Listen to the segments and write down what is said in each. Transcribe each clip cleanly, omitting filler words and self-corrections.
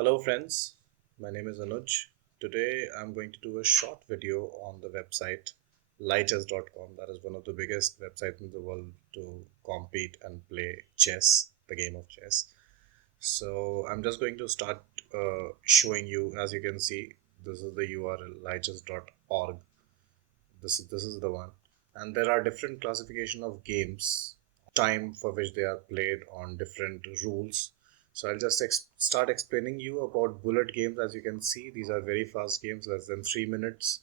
Hello friends, my name is Anuj. Today I'm going to do a short video on the website Lichess.com. That is one of the biggest websites in the world to compete and play chess, the game of chess. So I'm just going to start showing you. As you can see, this is the URL lichess.org. This is the one, and there are different classification of games, time for which they are played on different rules. So I'll just start explaining you about bullet games. As you can see, these are very fast games, less than 3 minutes.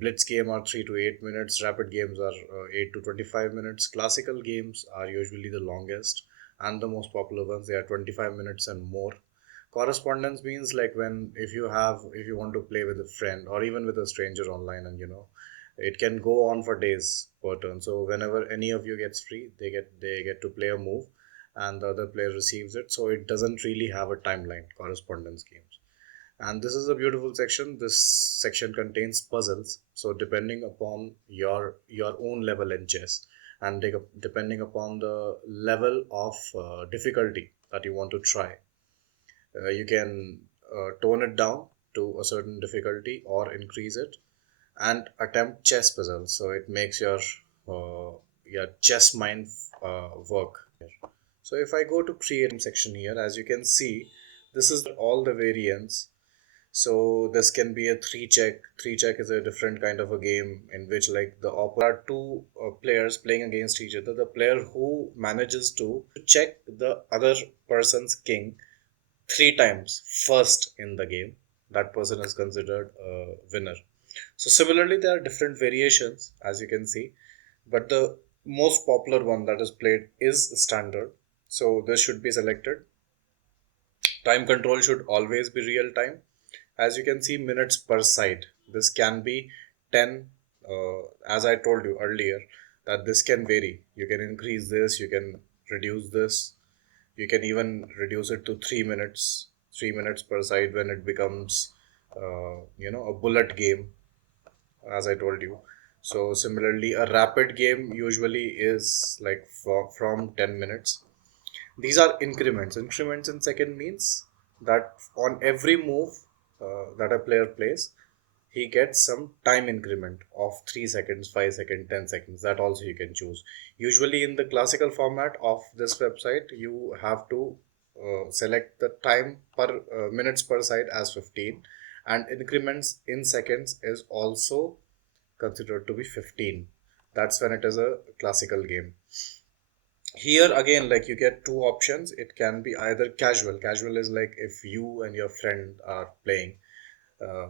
Blitz game are 3 to 8 minutes. Rapid games are 8 to 25 minutes. Classical games are usually the longest and the most popular ones. They are 25 minutes and more. Correspondence means like when if you want to play with a friend or even with a stranger online, and it can go on for days per turn. So whenever any of you gets free, they get to play a move, and the other player receives it. So it doesn't really have a timeline. Correspondence games. And this is a beautiful section. This section contains puzzles. So depending upon your own level in chess, and depending upon the level of difficulty that you want to try, you can tone it down to a certain difficulty or increase it and attempt chess puzzles. So it makes your chess mind work. So if I go to create section here, as you can see, this is all the variants. So this can be a three check. Three check is a different kind of a game in which like the are two players playing against each other. The player who manages to check the other person's king three times first in the game, that person is considered a winner. So similarly, there are different variations, as you can see, but the most popular one that is played is standard. So this should be selected. Time control should always be real time. As you can see, minutes per side. This can be 10, as I told you earlier, that this can vary. You can increase this, you can reduce this, you can even reduce it to 3 minutes, 3 minutes per side when it becomes, a bullet game, as I told you. So similarly, a rapid game usually is like from 10 minutes. These are increments. Increments in second means that on every move that a player plays, he gets some time increment of 3 seconds, 5 seconds, 10 seconds. That also you can choose. Usually in the classical format of this website, you have to select the time per minutes per side as 15, and increments in seconds is also considered to be 15. That's when it is a classical game. Here again, like you get two options. It can be either casual is like if you and your friend are playing, uh,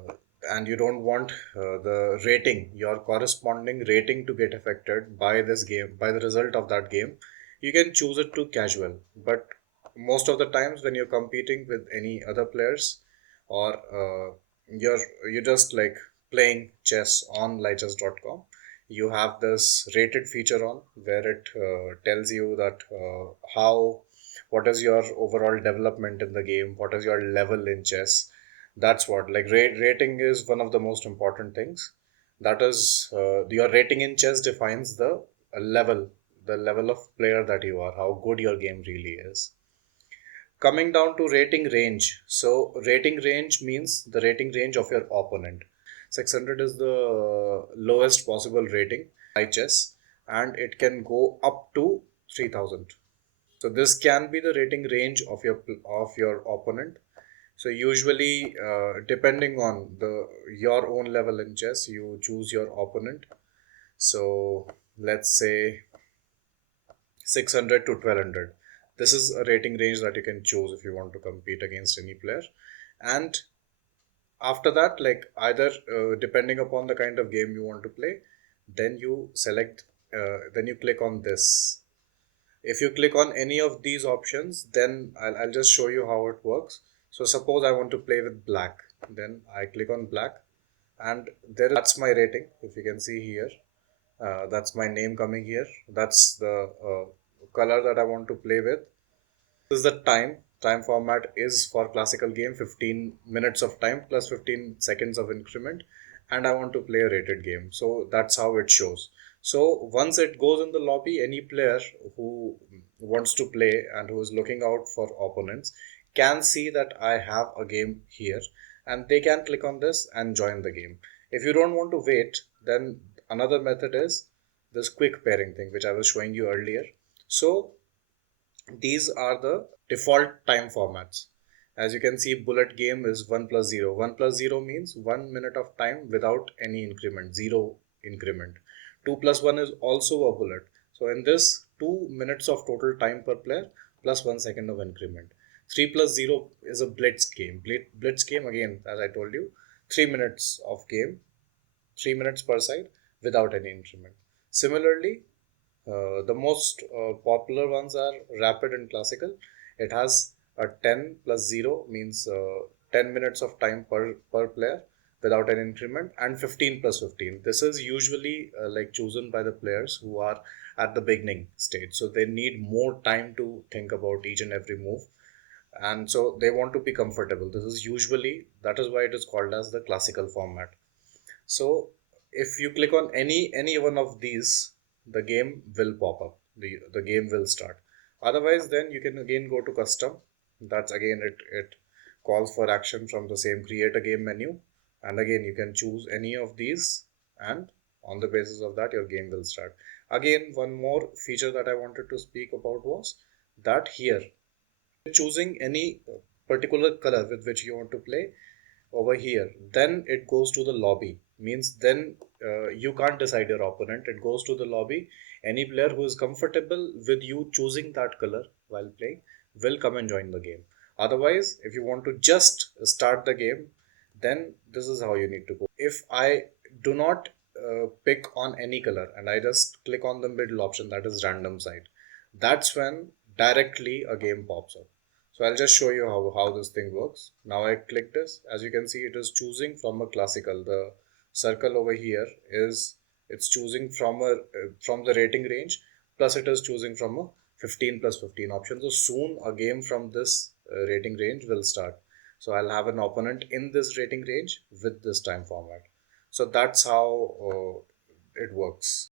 and you don't want the rating, your corresponding rating, to get affected by this game, by the result of that game. You can choose it to casual, but most of the times when you're competing with any other players, or you're just like playing chess on lichess.com, you have this rated feature on where it tells you that how what is your overall development in the game, what is your level in chess. That's what, like, rating is one of the most important things. That is, your rating in chess defines level the level of player that you are, how good your game really is. Coming down to rating range. So rating range means the rating range of your opponent. 600 is the lowest possible rating by chess, and it can go up to 3000. So this can be the rating range of your opponent. So usually, depending on the your own level in chess, you choose your opponent. So let's say 600 to 1200. This is a rating range that you can choose if you want to compete against any player. And after that, like, either depending upon the kind of game you want to play, then you select, then you click on this. If you click on any of these options, then I'll just show you how it works. So suppose I want to play with black, then I click on black, and that's my rating. If you can see here, that's my name coming here. That's the color that I want to play with. This is the time format is for classical game, 15 minutes of time plus 15 seconds of increment, and I want to play a rated game. So that's how it shows. So once it goes in the lobby, any player who wants to play and who is looking out for opponents can see that I have a game here, and they can click on this and join the game. If you don't want to wait, then another method is this quick pairing thing, which I was showing you earlier. So these are the default time formats. As you can see, bullet game is 1 plus 0. 1 plus 0 means 1 minute of time without any increment, zero increment. 2 plus 1 is also a bullet. So in this, 2 minutes of total time per player plus 1 second of increment. 3 plus 0 is a blitz game. Blitz game, again, as I told you, 3 minutes of game, 3 minutes per side without any increment. Similarly, the most popular ones are rapid and classical. It has a 10 plus 0 means 10 minutes of time per player without an increment, and 15 plus 15. This is usually like chosen by the players who are at the beginning stage. So they need more time to think about each and every move. And so they want to be comfortable. This is usually, that is why it is called as the classical format. So if you click on any one of these, the game will pop up. The game will start. Otherwise, then you can again go to custom. That's again it calls for action from the same create a game menu. And again you can choose any of these, and on the basis of that your game will start. Again, one more feature that I wanted to speak about was that here choosing any particular color with which you want to play over here, then it goes to the lobby. Means then you can't decide your opponent, it goes to the lobby. Any player who is comfortable with you choosing that color while playing will come and join the game. Otherwise, if you want to just start the game, then this is how you need to go. If I do not pick on any color and I just click on the middle option, that is random side, that's when directly a game pops up. So I'll just show you how this thing works. Now I click this. As you can see, it is choosing from a classical. The circle over here is, it's choosing from the rating range, plus it is choosing from a 15 plus 15 option. So soon a game from this rating range will start. So I'll have an opponent in this rating range with this time format. So that's how it works.